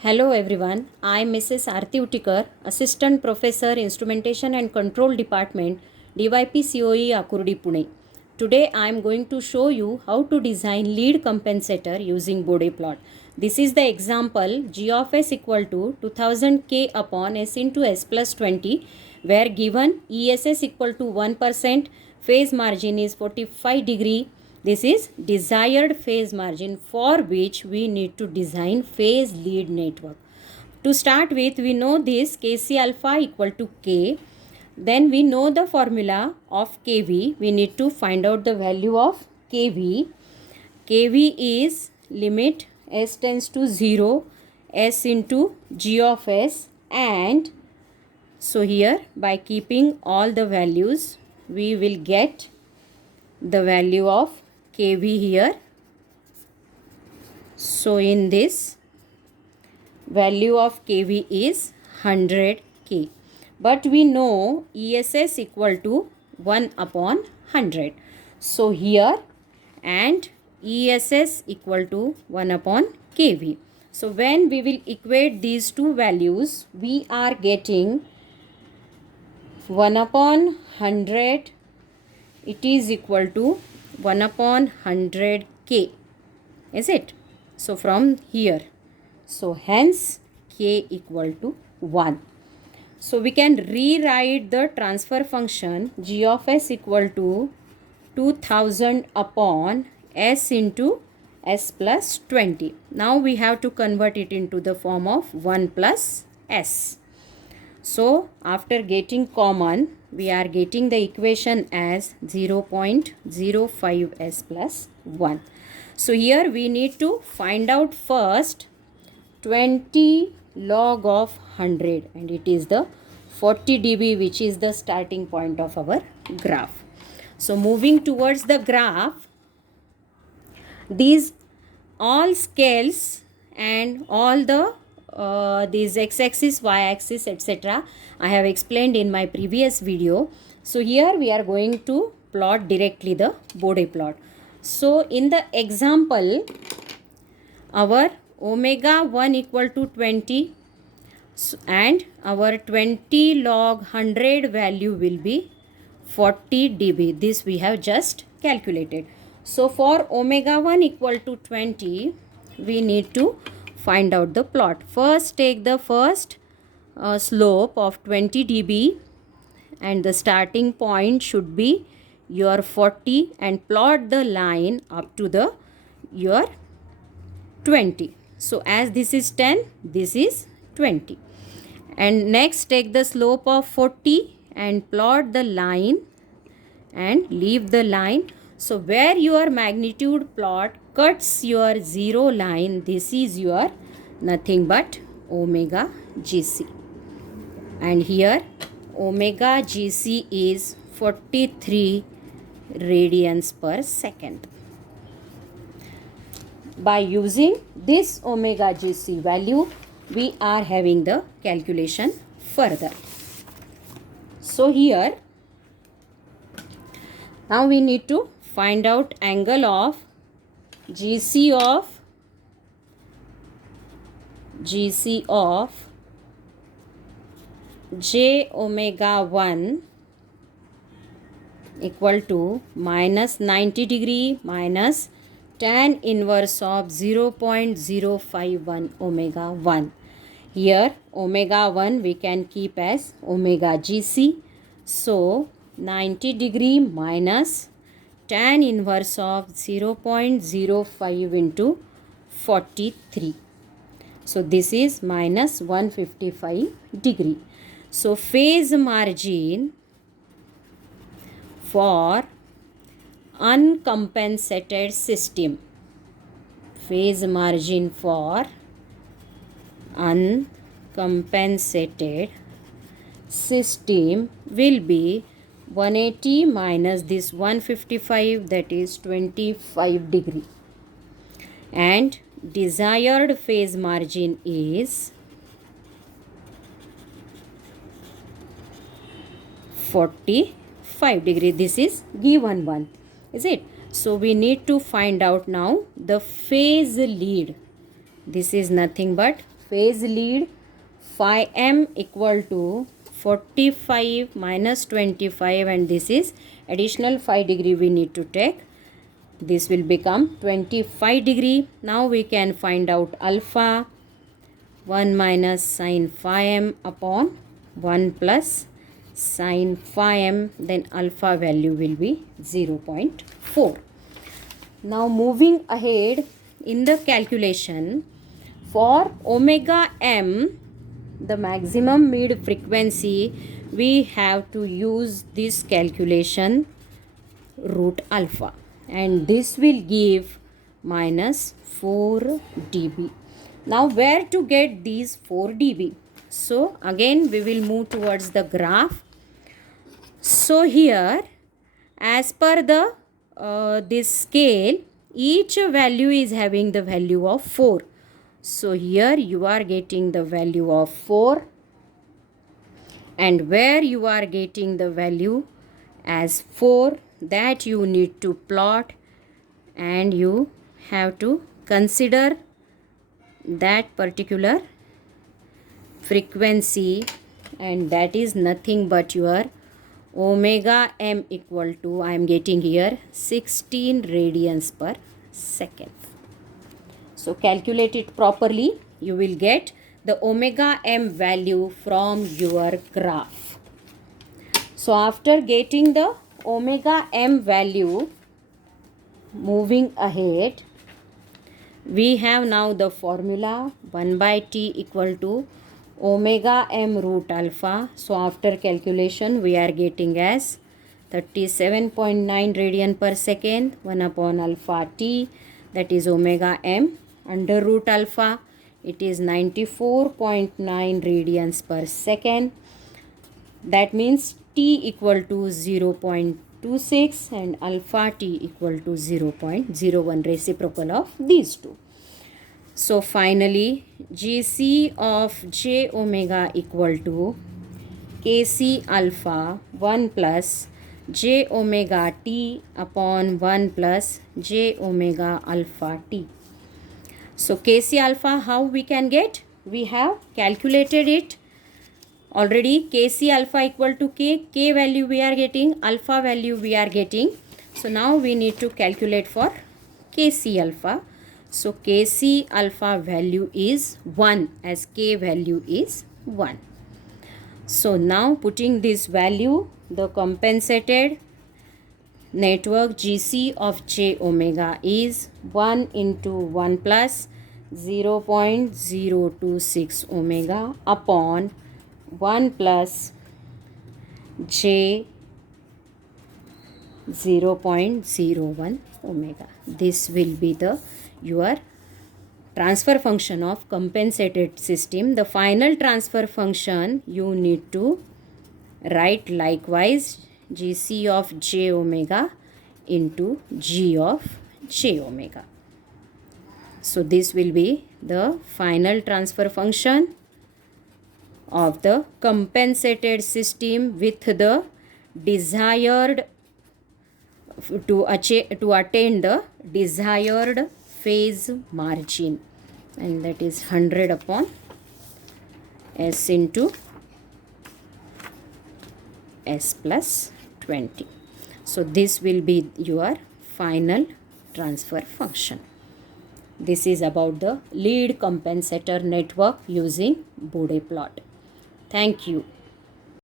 Hello everyone, I am Mrs. Aarti Utikar, Assistant Professor, Instrumentation and Control Department, DYP COE Akurdi Pune. Today I am going to show you how to design lead compensator using Bode plot. This is the example G of S equal to 2000 K upon S into S plus 20, where given ESS equal to 1%, phase margin is 45 degree. This is desired phase margin for which we need to design phase lead network. To start with, we know this Kc alpha equal to K. Then we know the formula of Kv. We need to find out the value of Kv. Kv is limit S tends to 0, S into G of S, and so here by keeping all the values we will get the value of Kv here. So in this value of Kv is 100 K, but we know ESS equal to 1 upon 100. So here and ESS equal to 1 upon Kv. So when we will equate these two values, we are getting 1 upon 100, it is equal to 1 upon 100 K, is it? So from here, so hence K equal to 1. So we can rewrite the transfer function G of S equal to 2000 upon S into S plus 20. Now we have to convert it into the form of 1 plus S. So after getting common, we are getting the equation as 0.05 S plus 1. So here we need to find out first 20 log of 100, and it is the 40 dB, which is the starting point of our graph. So moving towards the graph, these all scales and all the these x-axis, y-axis, etc. I have explained in my previous video. So here we are going to plot directly the Bode plot. So in the example, our omega 1 equal to 20 and our 20 log 100 value will be 40 dB. This we have just calculated. So for omega 1 equal to 20, we need to find out the plot. First take the first slope of 20 dB, and the starting point should be your 40, and plot the line up to the your 20. So as this is 10, this is 20. And next take the slope of 40 and plot the line and leave the line. So where your magnitude plot cuts your 0 line, this is your nothing but omega GC. And here omega GC is 43 radians per second. By using this omega GC value, we are having the calculation further. So here, now we need to find out angle of GC of J omega 1 equal to minus 90 degree minus tan inverse of 0.051 omega 1. Here omega 1 we can keep as omega GC. So 90 degree minus tan inverse of 0.05 into 43. So this is minus 155 degree. So phase margin for uncompensated system, phase margin for uncompensated system will be 180 minus this 155, that is 25 degree, and desired phase margin is 45 degree. This is given one, is it? So we need to find out now the phase lead. This is nothing but phase lead phi m equal to 45 minus 25, and this is additional 5 degree we need to take. This will become 25 degree. Now we can find out alpha. 1 minus sine phi m upon 1 plus sine phi m, then alpha value will be 0.4. Now moving ahead in the calculation, for omega m, the maximum mid frequency, we have to use this calculation root alpha, and this will give minus 4 dB. Now where to get these 4 dB? So again we will move towards the graph. So here, as per the this scale, each value is having the value of 4. So here you are getting the value of 4, and where you are getting the value as 4, that you need to plot, and you have to consider that particular frequency, and that is nothing but your omega m equal to, I am getting here 16 radians per second. So calculate it properly. You will get the omega m value from your graph. So after getting the omega m value, moving ahead, we have now the formula 1 by t equal to omega m root alpha. So after calculation we are getting as 37.9 radian per second. 1 upon alpha t, that is omega m, under root alpha, it is 94.9 radians per second. That means t equal to 0.26 and alpha t equal to 0.01, reciprocal of these two. So finally Gc of j omega equal to Kc alpha 1 plus j omega t upon 1 plus j omega alpha t. So Kc alpha, how we can get? We have calculated it already. Kc alpha equal to k value we are getting, alpha value we are getting. So now we need to calculate for Kc alpha. So Kc alpha value is 1, as k value is 1. So now putting this value, the compensated network Gc of j omega is 1 into 1 plus 0.026 omega upon 1 plus j 0.01 omega. This will be the your transfer function of compensated system. The final transfer function you need to write likewise, Gc of j omega into g of j omega. So this will be the final transfer function of the compensated system with the desired to attain the desired phase margin, and that is 100 upon s into s plus 20. So this will be your final transfer function. This is about the lead compensator network using Bode plot. Thank you.